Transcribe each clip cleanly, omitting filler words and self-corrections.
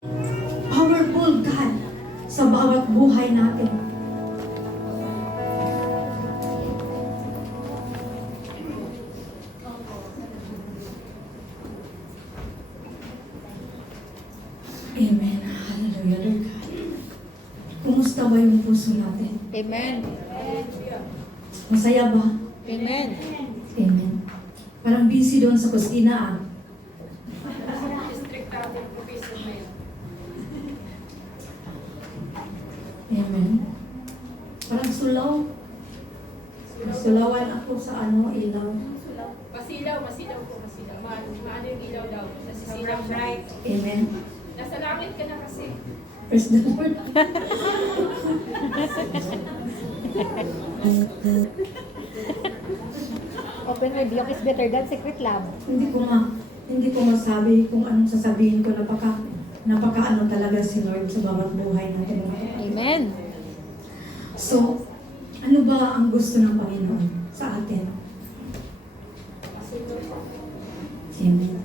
Powerful God sa bawat buhay natin. Amen. Hallelujah, Lord God. Kumusta ba yung puso natin? Amen. Masaya ba? Amen. Amen. Parang busy doon sa kusina ah. Amen. Parang sulaw. Sulawan ako sa ilaw. Masilaw po, masilaw. Maano yung ilaw daw. Nasisilaw bright. Amen. Nasa langit ka na kasi. Praise the Lord. Open rebuke is better than secret love. Hindi ko masabi kung anong sasabihin ko. Napaka talaga si Lord sa bawat buhay natin. Amen. So, ano ba ang gusto ng Panginoon sa atin? Amen.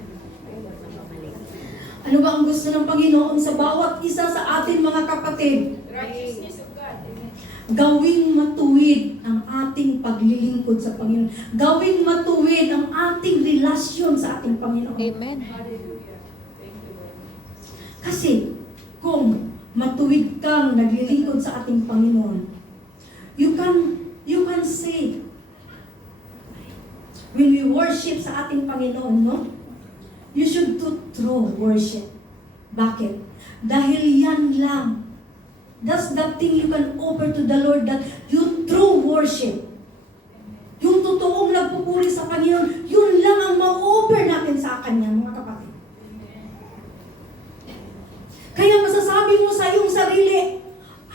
Ano ba ang gusto ng Panginoon sa bawat isa sa atin mga kapatid? Righteousness of God. Amen. Gawing matuwid ang ating paglilingkod sa Panginoon. Gawing matuwid ang ating relasyon sa ating Panginoon. Amen. Hallelujah. Thank you, Lord. Kasi kung matuwid kang naglilingkod sa ating Panginoon, you can say, when we worship sa ating Panginoon, no? You should do true worship. Bakit? Dahil yan lang. That's the thing you can offer to the Lord, that you true worship. Yung totoong nagpupuri sa Panginoon, yun lang ang ma-offer natin sa Kanya, mga kapatid. Kaya masasabi mo sa iyong sarili,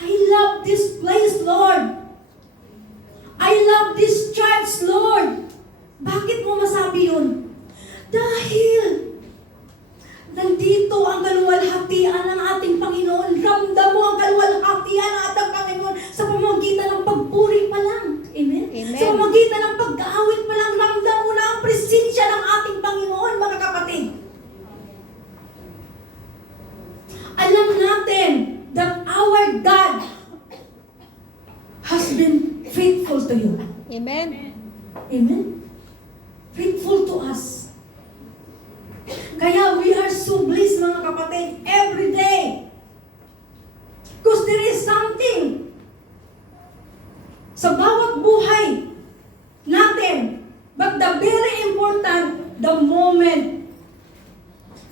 I love this place, Lord. I love this church, Lord. Bakit mo masabi yun? Dahil nandito ang kaluwalhatian ng ating Panginoon. Ramdam mo ang kaluwalhatian ng ating Panginoon sa pamamagitan ng pagpuri pa lang. Amen? Amen. Sa pamamagitan ng pag-aawit pa lang, ramdam mo na ang presensya ng ating Panginoon, mga kapatid. Alam natin that our God has been faithful to you. Amen. Amen? Faithful to us. Kaya we are so blessed, mga kapatid, every day. Because there is something sa bawat buhay natin. But the very important, the moment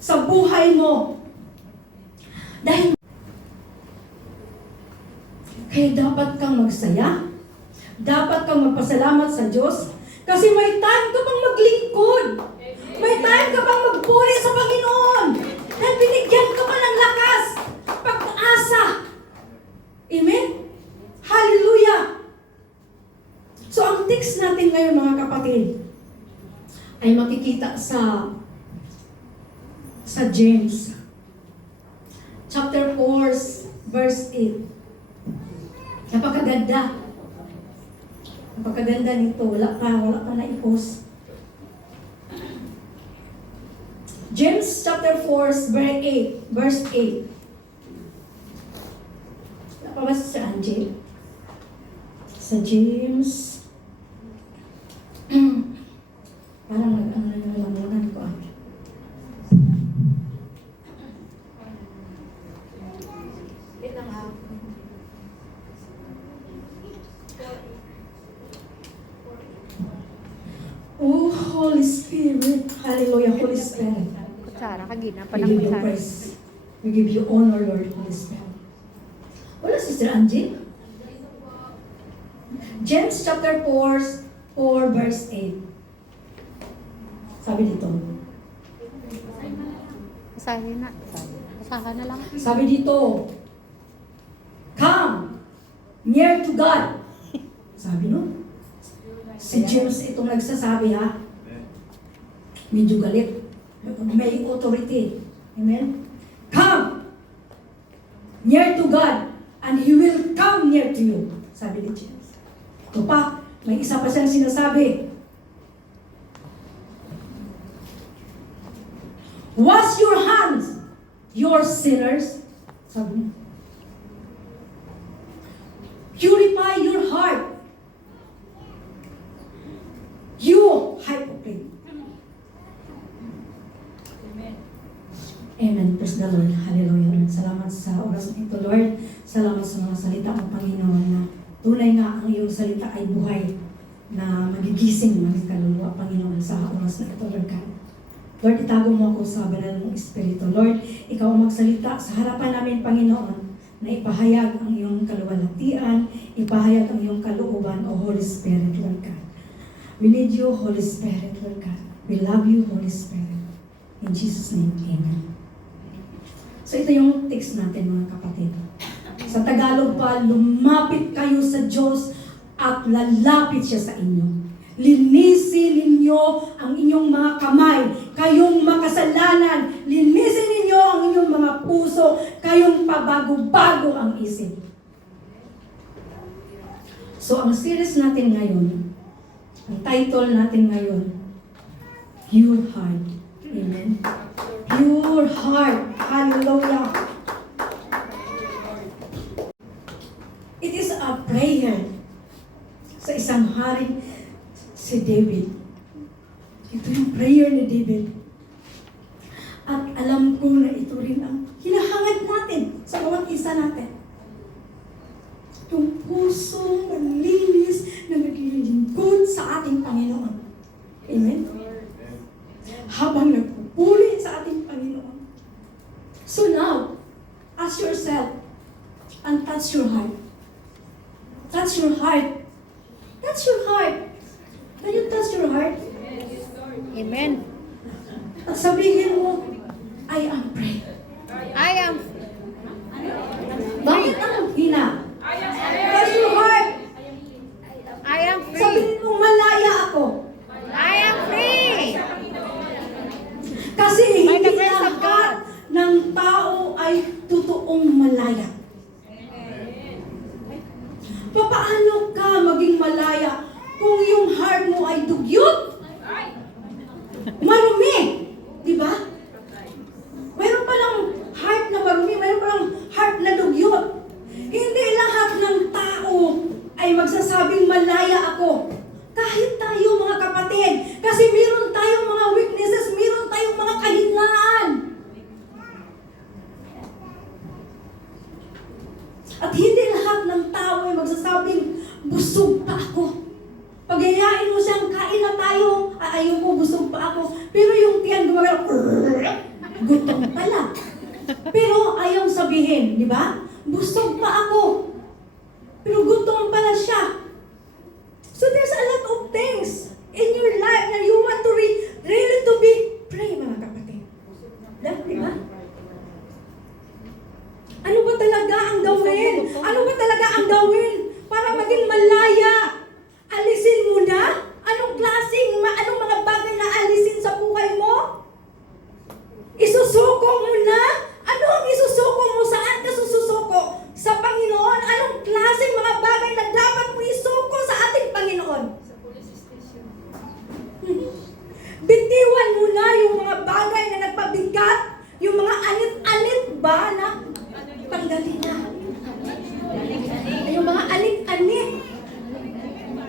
sa buhay mo. Kaya dapat kang magsaya. Dapat kang magpasalamat sa Diyos. Kasi may time ka pang maglingkod. May time ka pang magpuri sa Panginoon. Dahil binigyan ka pa ng lakas, pag-asa. Amen? Hallelujah! So ang text natin ngayon, mga kapatid, ay makikita sa James. Chapter 4, verse 8. Napakaganda. Napakaganda nito. Wala pa na-i-post. James chapter 4, verse 8. Napabasa sa Angie. Sa James. Parang nalamunan ko. Oh, Holy Spirit. Hallelujah, Holy Spirit. Kutsara, kagina pa We ng give you kutsara. praise. We give you honor, Lord, Holy Spirit. Wala, Sister Angie? James chapter 4, verse 8. Sabi dito. Basahin na. Basahan na lang. Sabi dito. Come near to God. Sabi no? Si James itong nagsasabi ha. Medyo galit. May authority. Amen? Come near to God and He will come near to you. Sabi ni James. Ito pa, may isa pa siyang sinasabi. Wash your hands, your sinners. Sabi niya. Purify your heart. You hypocrite. Amen. Amen. Praise the Lord. Hallelujah, Lord. Salamat sa oras na ito, Lord. Salamat sa mga salita ng Panginoon na tunay nga ang iyong salita ay buhay na magigising ng kaluluwa, Panginoon, sa oras na ito, Lord God. Lord, itago mo ako sa banal mong Espiritu. Lord, ikaw ang magsalita sa harapan namin, Panginoon, na ipahayag ang iyong kaluwalhatian, ipahayag ang iyong kalooban, O Holy Spirit, Lord God. We need you, Holy Spirit, Lord God. We love you, Holy Spirit. In Jesus' name, Amen. So ito yung text natin, mga kapatid. Sa Tagalog pa, lumapit kayo sa Diyos at lalapit siya sa inyo. Linisin ninyo ang inyong mga kamay, kayong makasalanan. Linisin ninyo ang inyong mga puso, kayong pabago-bago ang isip. So ang series natin ngayon, ang title natin ngayon, Pure Heart. Amen. Pure Heart. Hallelujah. It is a prayer sa isang hari, si David. Ito yung prayer ni David. At alam ko na ito rin ang hinahangad natin sa bawat isa natin. Yung pusong malinis na naglilingkod sa ating Panginoon. Amen? Habang nagpupuri sa ating Panginoon. So now, ask yourself and touch your heart. Touch your heart. Touch your heart. Can you touch your heart? Amen. At sabihin mo, I am free. I am Bakit ang hina? Touch your heart. I am free. Sabihin mo, malaya ako. I am free. Kasi By the hindi grace of God. lahat ng tao ay totoong malaya. Papaano ka maging malaya kung yung heart mo ay dugyot? Marumi. Di ba? Mayroon palang heart na marumi, mayroon palang heart na dugyot. Hindi lahat ng tao ay magsasabing malaya ako. Kahit tayo, mga kapatid. Kasi meron tayong mga weaknesses, meron tayong mga kahinaan. At hindi lahat ng tao ay magsasabing, busog pa ako. Pagayain mo siyang, kain na tayo, ayaw ko, busog pa ako. Pero yung tiyan gumagalaw, gutom pala. Pero ayaw sabihin, di ba? Busog pa ako. Pero gutom pala siya. So there's a lot of things in your life na you want to really to be pray, mga kapatid. Di ba? Ano ba talaga ang gawin? Ano ba talaga ang gawin para maging malaya? Alisin mo na? Anong mga bagay na alisin sa buhay mo? Isusuko mo na? Ano ang isusuko mo? Saan ka sususuko? Sa Panginoon? Anong klaseng mga bagay na dapat mo isuko sa ating Panginoon? Sa police station. Bitiwan mo na yung mga bagay na nagpabigat, yung mga anit-anit ba na tanggalin na. Yung mga anit-anit.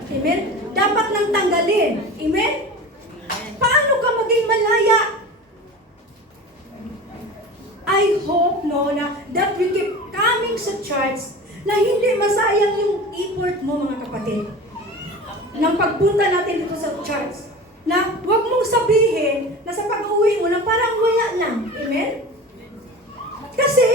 Amen? Dapat nang tanggalin. Amen? Paano ka maging malaya? I hope, no, that we keep coming sa church na hindi masayang yung effort mo, mga kapatid. Nang pagpunta natin dito sa church, na huwag mong sabihin na sa pag-uwi mo na parang wala lang. Amen? Kasi,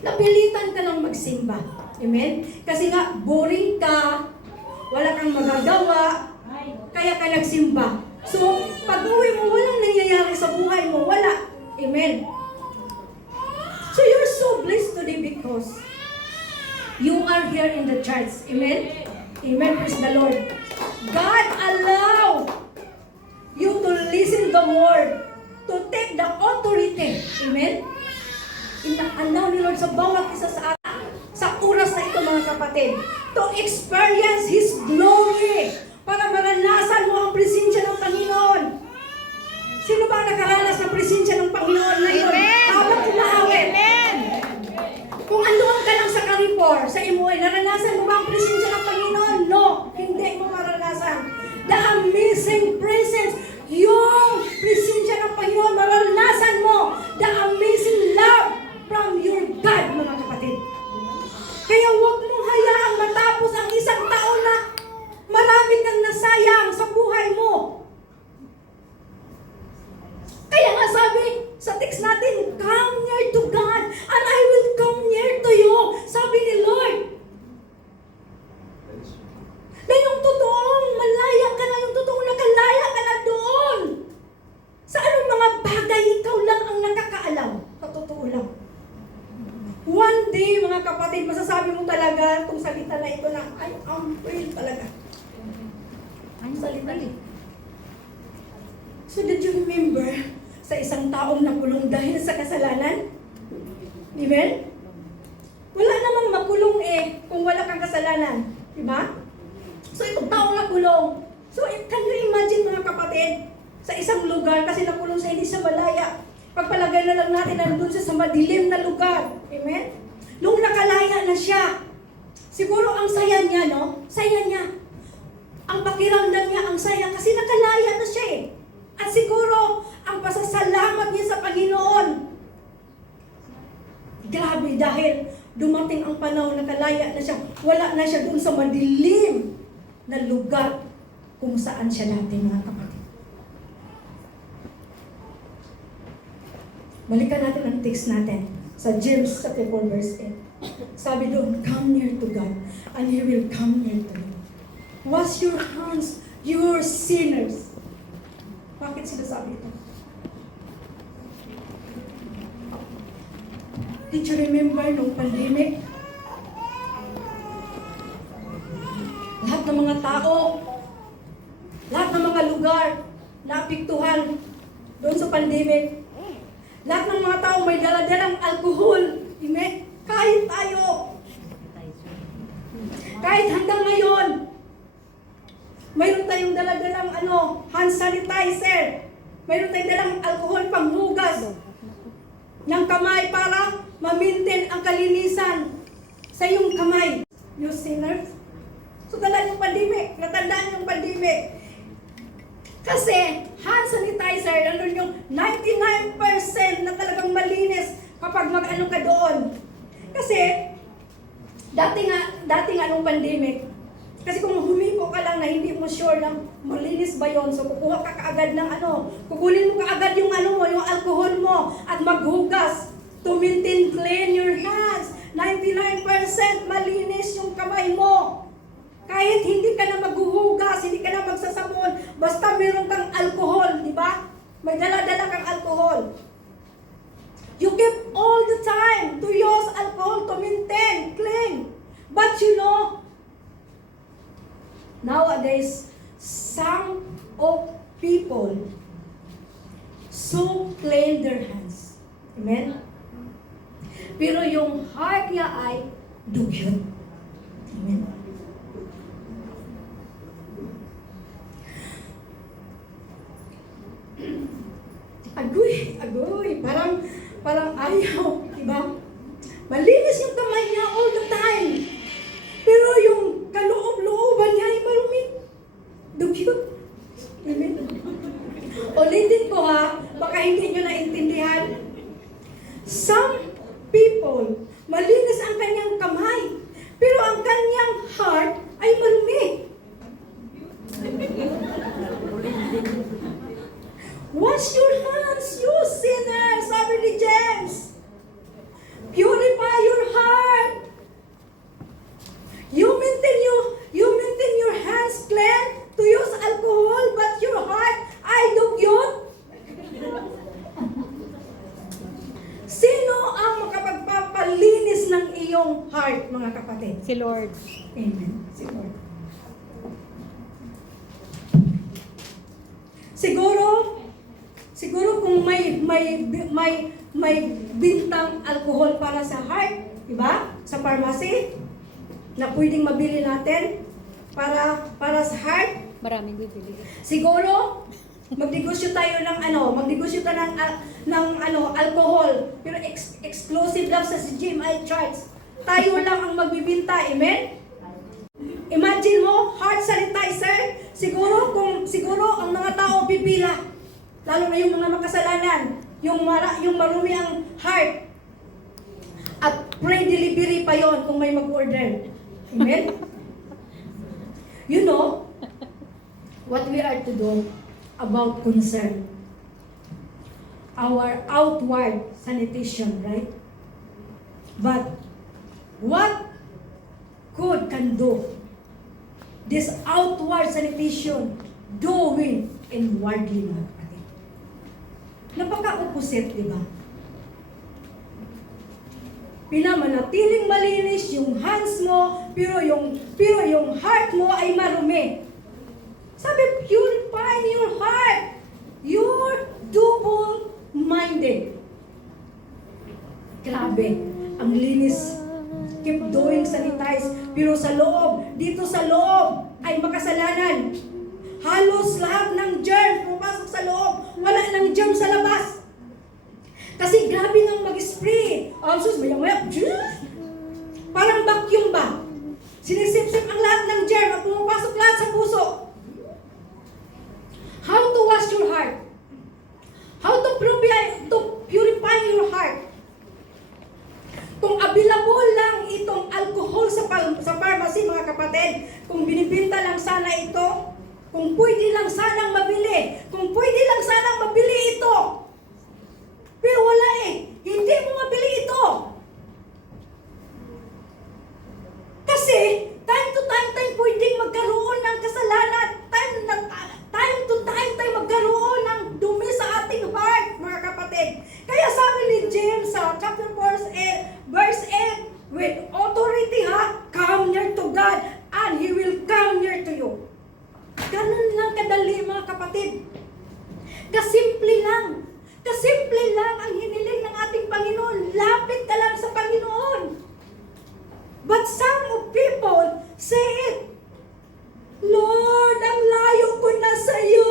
napilitan ka lang magsimba. Amen? Kasi nga, boring ka, wala kang magagawa, kaya ka nagsimba. So, pag-uwi mo, walang nangyayari sa buhay mo. Wala. Amen? So, you're so blessed today because you are here in the church. Amen? Amen. Praise the Lord. God allow you to listen the word, to take the authority. Amen? Ina-allow ni Lord sa bawat isa sa atin, sa oras na ito, mga kapatid, to experience His glory, para maranasan mo ang presensya ng Panginoon. Sino ba nakaranas ng presensya ng Panginoon? Panginoon ngayon. Amen. Habang umaawit. Amen. Kung andoon ka lang sa Carrefour, sa Imoy, naranasan mo ba ang presensya ng Panginoon? No, hindi mo maranasan. The amazing presence, yung presensya ng Panginoon, maranasan mo. The amazing love from your God, mga kapatid. Kaya huwag mong hayaang matapos ang isang taon na marami kang nasayang sa buhay mo. Kaya nga sabi sa text natin, come near to God and I will come near to you. Sabi ni Lord. Na yung totoong malaya ka na, yung totoong nakalaya ka na doon. Sa anong mga bagay, ikaw lang ang nakakaalam. Sa totoo lang. One day, mga kapatid, masasabi mo talaga itong salita na ito na, I am free talaga. Ang salita eh. So did you remember sa isang taong nakulong dahil sa kasalanan? Amen? Wala namang makulong kung wala kang kasalanan. Diba? So itong taong nakulong. So can you imagine mga kapatid, sa isang lugar kasi nakulong sa hindi sa malaya. Pagpalagay na lang natin nandun siya sa madilim na lugar. Amen? Nung nakalaya na siya, siguro ang saya niya, no? Saya niya. Ang pakiramdam niya, ang saya kasi nakalaya na siya eh. At siguro, ang pasasalamat niya sa Panginoon. Grabe dahil dumating ang panahon na kalaya na siya. Wala na siya doon sa madilim na lugar kung saan siya dati, mga kapatid. Balikan natin ang text natin sa James 4 verse 8. Sabi doon, come near to God and He will come near to you. Wash your hands, you sinners. Bakit sinasabi ito? Did you remember nung pandemic? Lahat ng mga tao, lahat ng mga lugar naapektuhan doon sa pandemic. Lahat ng mga tao may dala-dalang alcohol. Amen? Kahit tayo. Kahit hanggang ngayon, mayroon tayong dala-dalang hand sanitizer. Mayroon tayong dalang alcohol panghugas ng kamay para ma-maintain ang kalinisan sa iyong kamay. You sinners. So dala yung pandemic. Natandaan yung pandemic. Kasi hand sanitizer, nandun yung 99% na talagang malinis kapag mag-ano ka doon. Kasi dati nga nung pandemic, kasi kung humipo ka lang na hindi mo sure na malinis ba yon, so kukuha ka kaagad ng kukunin mo kaagad yung yung alcohol mo at maghugas to maintain clean your hands. 99% malinis yung kamay mo. Kahit hindi ka na maghuhugas, hindi ka na magsasabon, basta meron kang alcohol, di ba? May dala-dala kang alcohol. You keep all the time to use alcohol to maintain clean. But you know, nowadays, some of people so clean their hands. Amen? Pero yung heart niya ay dugyot. Amen? Agoy, parang ayaw, diba? Malinis yung kamay niya all the time. Pero yung kaloob-looban niya ay marumi. Dugyot. Amen? Ulitin ko ha, baka hindi nyo naintindihan. Some people, malinis ang kanyang kamay, pero ang kanyang heart ay marumi. Wash your hands, you sinners, sabi ni James. Purify your heart. You maintain your hands clean to use alcohol, but your heart ay dugyot. Sino ang makapagpapalinis ng iyong heart, mga kapatid? Si Lord. Amen. Si Lord. Siguro kung may bintang alcohol para sa heart, di ba? Sa pharmacy na pwedeng mabili natin para sa heart. Maraming bibili. Siguro Magnegosyo tayo ng magnegosyo tayo ng alcohol. Pero exclusive lang sa GMI Church. Tayo lang ang magbibinta, amen? Imagine mo, heart sanitizer, siguro ang mga tao pipila. Lalo na yung mga makasalanan, yung marumi ang heart. At free delivery pa yon kung may mag-order. Amen? You know, what we are to do about concern. Our outward sanitation, right? But what can do this outward sanitation doing inwardly, mga kapatid? Napaka-opposite, di ba? Pinamanatiling malinis yung hands mo, pero yung heart mo ay marumi. Sabi, purify your heart. You're double-minded. Grabe, ang linis. Keep doing sanitize. Pero sa loob, dito sa loob, ay makasalanan. Halos lahat ng germ pumapasok sa loob. Wala nang germ sa labas. Kasi grabe nang mag-spray. Sus, maya-maya, parang vacuum ba? Sinisip-sip ang lahat ng germ at pumapasok lahat sa puso. How to wash your heart? How to purify your heart? Kung available lang itong alcohol sa pharmacy, mga kapatid, kung binibinta lang sana ito, kung pwede lang sanang mabili, ito. Pero wala hindi mo mabili ito. Kasi, time to time tayo pwedeng magkaroon ng kasalanan. Time to time tayo magkaroon ng dumi sa ating heart, mga kapatid. Kaya sabi ni James sa chapter 4, verse 8, with authority come near to God and He will come near to you. Ganun lang kadali, mga kapatid. Kasimple lang ang hiniling ng ating Panginoon. Lapit ka lang sa Panginoon. But some of people say it, Lord, ang layo ko na sa iyo.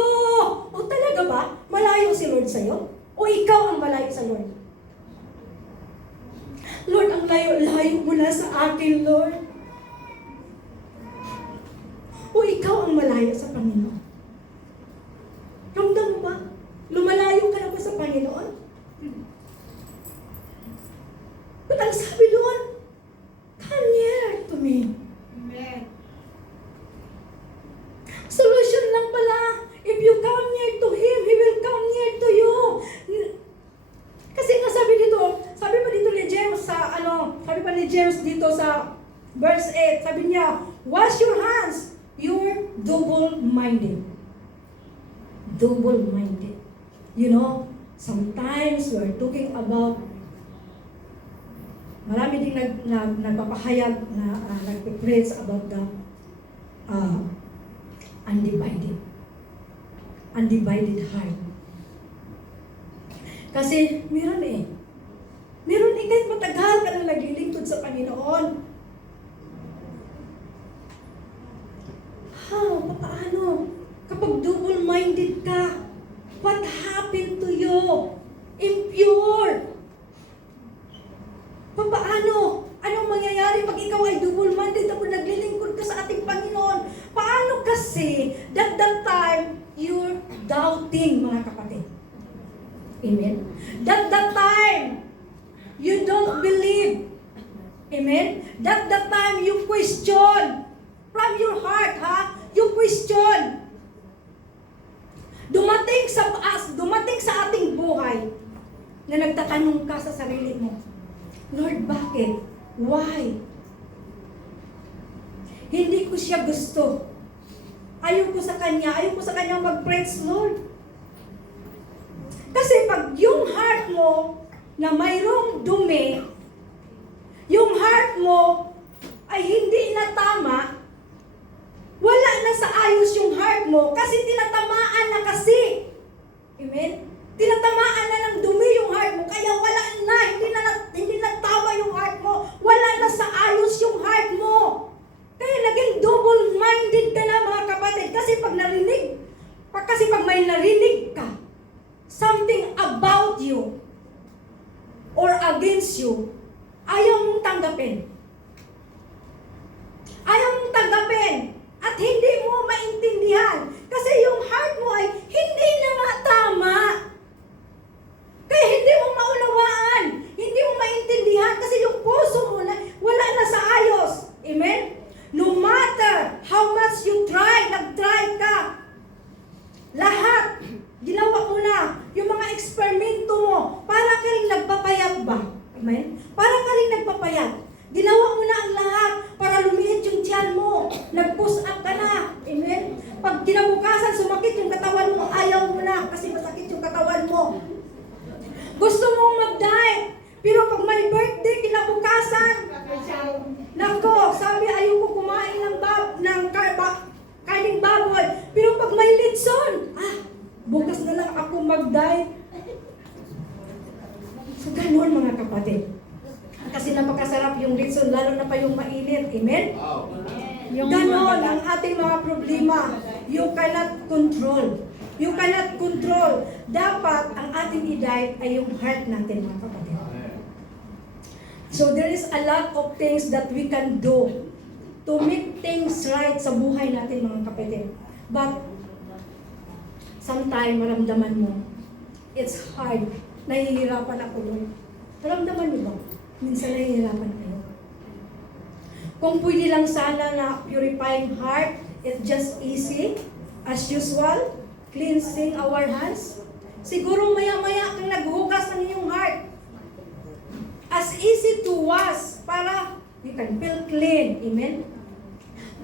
O talaga ba? Malayo si Lord sa iyo? O ikaw ang malayo sa Lord? Lord, ang layo mo na sa akin, Lord. O ikaw ang malayo sa Panginoon? Ramdam mo ba? Lumalayo ka na ba sa Panginoon? But ang sabi doon, come near to me. Amen. Solution lang pala. If you come near to Him, He will come near to you. Kasi nga sabi pa dito ni James sabi pa ni James dito sa verse 8, sabi niya, wash your hands. You're double-minded. Double-minded. You know, sometimes we're talking about, marami ding nagpapahayag na nagpipreach about the undivided heart. Kasi meron kahit matagal ka na naglilingkod sa Panginoon. Paano? Kapag double-minded ka, what happened to you? Impure. Paano? Anong mangyayari pag ikaw ay double-minded tapos naglilingkod ka sa ating Panginoon? Paano kasi that time you're doubting, mga kapatid? Amen? That time you don't believe. Amen? That time you question from your heart, you question. Dumating sa ating buhay na nagtatanong ka sa sarili mo, Lord, bakit? Why? Hindi ko siya gusto. Ayaw ko sa kanya mag-praise, Lord. Kasi pag yung heart mo na mayroong dumi, yung heart mo ay hindi na tama, wala na sa ayos yung heart mo kasi tinatamaan na kasi. Amen? Tinatamaan na ng dumi yung heart mo kaya wala na, hindi na tama yung heart mo. Wala na sa ayos yung heart mo. Kaya naging double-minded ka na, mga kapatid. Kasi pag may narinig against you, ayaw mong tanggapin. Ayaw mong tanggapin at hindi mo maintindihan kasi yung heart mo ay hindi na nga tama. Kaya hindi mo maunawaan, hindi mo maintindihan kasi yung puso mo na wala na sa ayos. Amen? No matter how much you try, nag-try ka, lahat, ginawa mo na, yung mga eksperimento mo, para ka rin nagpapayat ba? Amen? Para ka rin nagpapayat. Ginawa mo na ang lahat para lumiit yung tiyan mo. Nag-push up ka na. Amen? Pag kinabukasan, sumakit yung katawan mo, ayaw mo na kasi masakit yung katawan mo. Gusto mong mag-diet, pero pag may birthday, kinabukasan, nako, sabi ayoko kumain ng karning baboy, pero pag may litson, bukas na lang ako mag-diet. So, ganun mga kapatid. Kasi napakasarap yung litson, lalo na pa yung mainit. Amen? Ganon ang ating mga problema. You cannot control. You cannot control. Dapat ang ating i-diet ay yung heart natin, mga kapatid. So there is a lot of things that we can do to make things right sa buhay natin, mga kapatid. But sometimes maramdaman mo, it's hard. Nahihirapan ako, Lord. Maramdaman niyo ba? Minsan nahihirapan kayo. Kung pwede lang sana na purifying heart, it's just easy, as usual, cleansing our hands. Siguro maya-maya kang naghugas ng iyong heart. As easy to wash, para you can feel clean. Amen?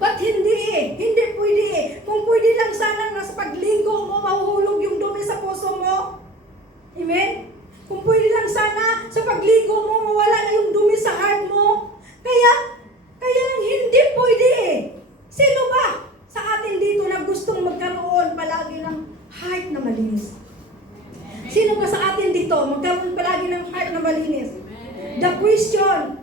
But hindi pwede. Kung pwede lang sana na sa pagligo mo, mahuhulog yung dumi sa puso mo. Amen? Kung pwede lang sana sa pagligo mo, mawala na yung dumi sa heart mo. Kaya lang hindi pwede. Sino ba sa atin dito na gustong magkaroon palagi ng heart na malinis? Sino ba sa atin dito magkaroon palagi ng heart na malinis? The question,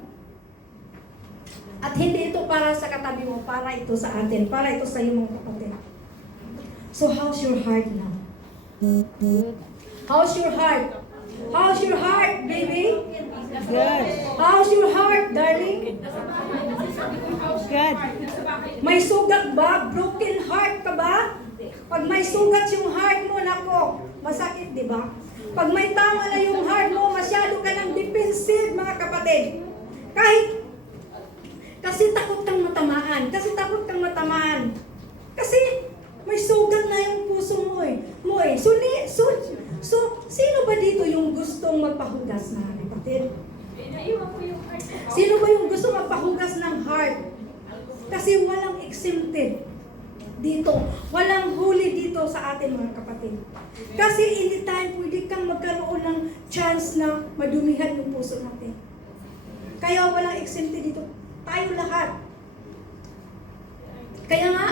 at hindi ito para sa katabi mo, para ito sa atin, para ito sa iyo mga kapatid. So how's your heart now? How's your heart? How's your heart, baby? Good. How's your heart, darling? Good. May sugat ba? Broken heart ka ba? Pag may sugat yung heart mo, nako, masakit, di ba? Pag may tama na yung heart mo, masyado ka ng defensive, mga kapatid. Kasi takot kang matamaan. Kasi may sugat na yung puso mo eh. So, sino ba dito yung gustong magpahugas na, kapatid? Naiwan ko yung heart ko. Sino ba yung gusto magpahugas ng heart? Kasi walang exempted dito. Walang huli dito sa atin, mga kapatid. Kasi anytime pwede kang magkaroon ng chance na madumihan yung puso natin. Kaya walang exempted dito. Tayo lahat. Kaya nga,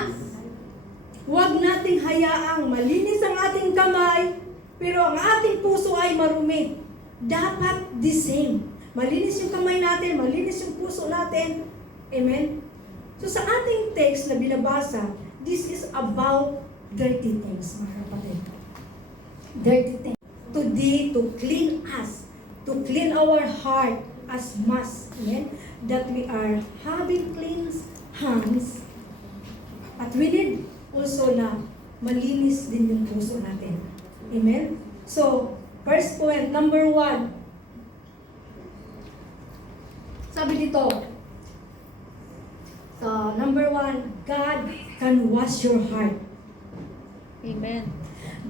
huwag nating hayaang malinis ang ating kamay, pero ang ating puso ay marumi. Dapat the same. Malinis yung kamay natin, malinis yung puso natin. Amen? So sa ating text na binabasa, this is about dirty things, mga kapatid. Dirty things. Today, to clean us, to clean our heart as much, amen, that we are having clean hands. At we need also na malinis din yung puso natin. Amen? So, first point, number 1. Sabi dito, so, number 1, God can wash your heart. Amen.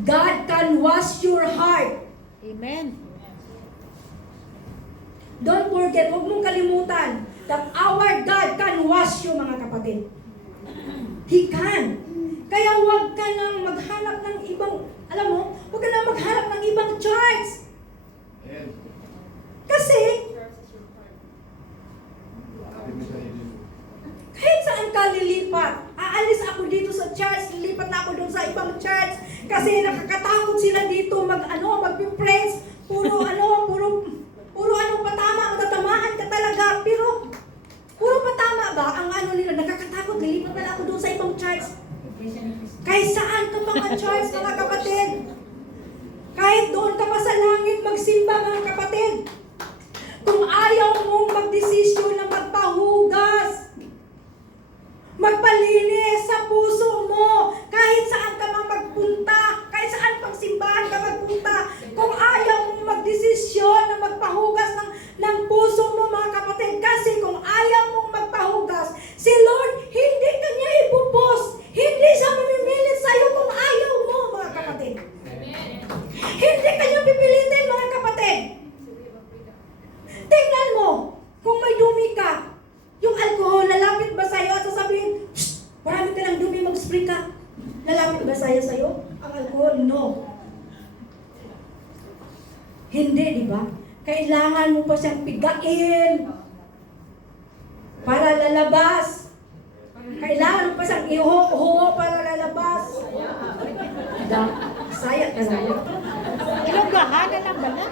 God can wash your heart. Amen. Don't forget, huwag mong kalimutan that our God can wash you, mga kapatid. He can. Kaya huwag ka nang maghanap ng ibang, alam mo, huwag ka nang maghanap ng ibang church. Kasi, kahit saan ka lilipat, aalis ako dito sa church, lilipat na ako doon sa ibang church, kasi nakakatakot sila dito mag-friends, puro patama, matatamaan ka talaga, pero puro patama ba ang nila, nakakatakot, lilipat na ako doon sa ibang church. Kahit saan ka mga church, mga kapatid, kahit doon ka pa sa langit magsimba, mga kapatid, kailangan mo pa siyang pigain para lalabas. Kailangan mo pa siyang iho para lalabas. Saya ka na. Ilonggahan na ba na?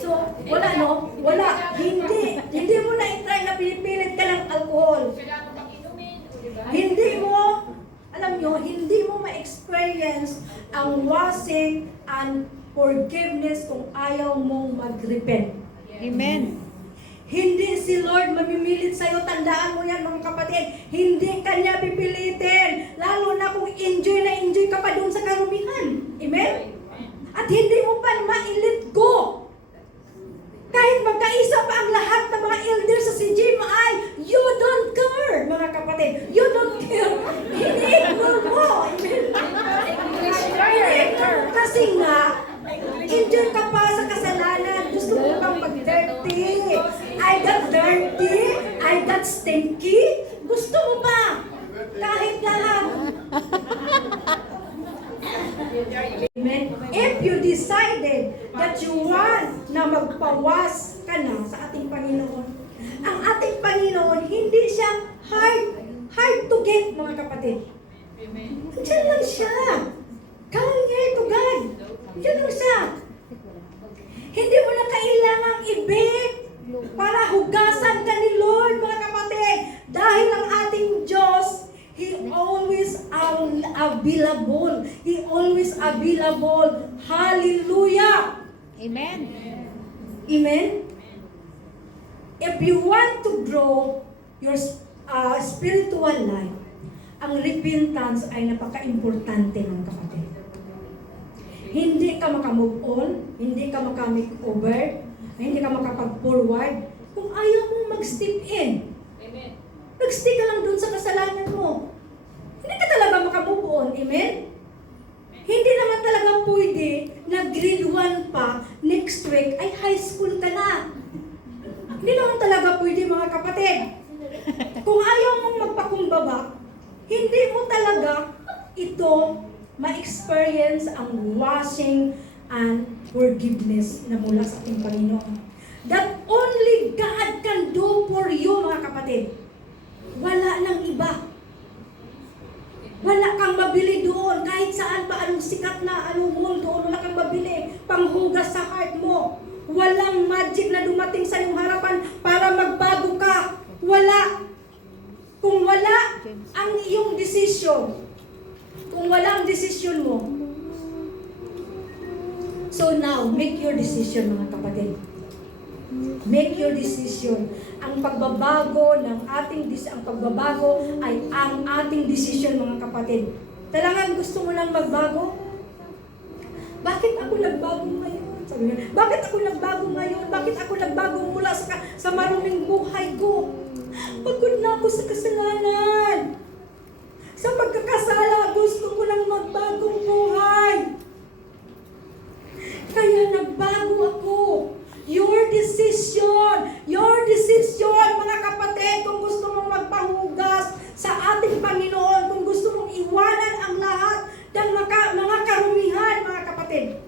So, wala no? Wala. Hindi mo na i-try na pinipilit ka ng alcohol. Kailangan pang inumin, o diba? Hindi mo, alam nyo, hindi mo ma-experience ang washing and forgiveness kung ayaw mong mag-repent. Amen. Hindi si Lord mamimilit sa'yo. Tandaan mo yan, mga kapatid. Hindi Kanya pipilitin. Lalo na kung enjoy na enjoy ka pa doon sa karumihan. Amen? At hindi mo pa ma-let go. Kahit magkaisa pa ang lahat ng mga elders sa CGMI, you don't care, mga kapatid. You don't care. Ini-ignore mo. Amen? Ini-ignore. Kasi nga, enjoy ka pa sa kasalanan. Gusto mo pang mag-dirty. I got dirty. I got stinky. Gusto mo pa. Kahit lahat. Amen. If you decided that you want na magpawas ka na sa ating Panginoon, ang ating Panginoon, hindi siya hard to get, mga kapatid. Diyan lang siya. Come here to God. Diyan lang siya. Hindi mo na kailangang i-bake para hugasan ka ni Lord, mga kapatid. Dahil ang ating Diyos, He always available. He always available. Hallelujah! Amen. Amen? If you want to grow your spiritual life, ang repentance ay napaka-importante, mga kapatid. Hindi ka makamove on, hindi ka makamake over, hindi ka makapag-forward kung ayaw mo mag-step in. Amen. Nag-stay ka lang dun sa kasalanan mo. Hindi ka talaga makamove on. Amen? Hindi naman talaga pwede na grade 1 pa, next week ay high school ka na. Hindi naman talaga pwede, mga kapatid. Kung ayaw mong magpakumbaba, hindi mo talaga ito ma-experience ang washing and forgiveness na mula sa ating Panginoon. That only God can do for you, mga kapatid. Wala nang iba. Wala kang mabili doon. Kahit saan pa, anong sikat na, anong mall doon, wala kang mabili. Panghugas sa heart mo. Walang magic na dumating sa iyong harapan para magbago ka. Wala. Kung wala ang iyong desisyon, kung wala ang desisyon mo, so now, make your decision, mga kapatid. Make your decision. Ang pagbabago ng ang pagbabago ay ang ating decision, mga kapatid. Talagang gusto mo nang magbago? Bakit ako nagbago ngayon? Sabi niya, bakit ako nagbago ngayon? Bakit ako nagbago mula sa maruming buhay ko? Pagod na ako sa kasalanan. Sa pagkakasala, gusto ko nang magbagong buhay. Kaya nagbago ako. Your decision, mga kapatid, kung gusto mong magpahugas sa ating Panginoon, kung gusto mong iwanan ang lahat ng mga karumihan, mga kapatid.